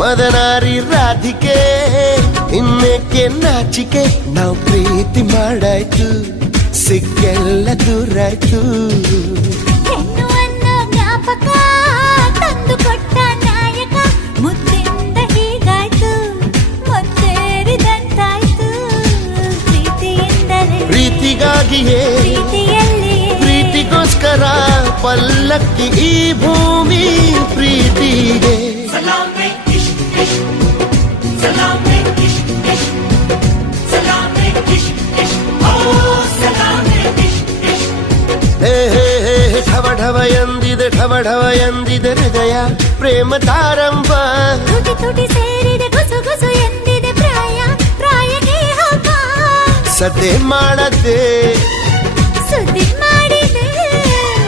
ಮದನಾರಿ ರಾಧಿಕೆ ಇನ್ನಕ್ಕೆ ನಾಚಿಕೆ ನಾವು ಪ್ರೀತಿ ಮಾಡಾಯ್ತು ಸಿಕ್ಕೆಲ್ಲ ದೂರಾಯ್ತು ಪ್ರೀತಿಗಾಗಿಯೇ ಪ್ರೀತಿಗೋಸ್ಕರ ಪಲ್ಲಕ್ಕಿ ಈ ಭೂ ಹೇ ಹೇ ಹೇ ಢವ ಢವ ಎಂದಿದೆ ಢವ ಢವ ಎಂದಿದೆ ಹೃದಯ ಪ್ರೇಮ ತಾರಂಬ ತುಟಿ ತುಟಿ ಸೇರಿದೆ ಗುಸು ಗುಸು ಎಂದಿದೆ ಪ್ರಾಯ ಪ್ರಾಯಗೆ ಹಬ್ಬ ಸದ್ದೆ ಮಾಡದೆ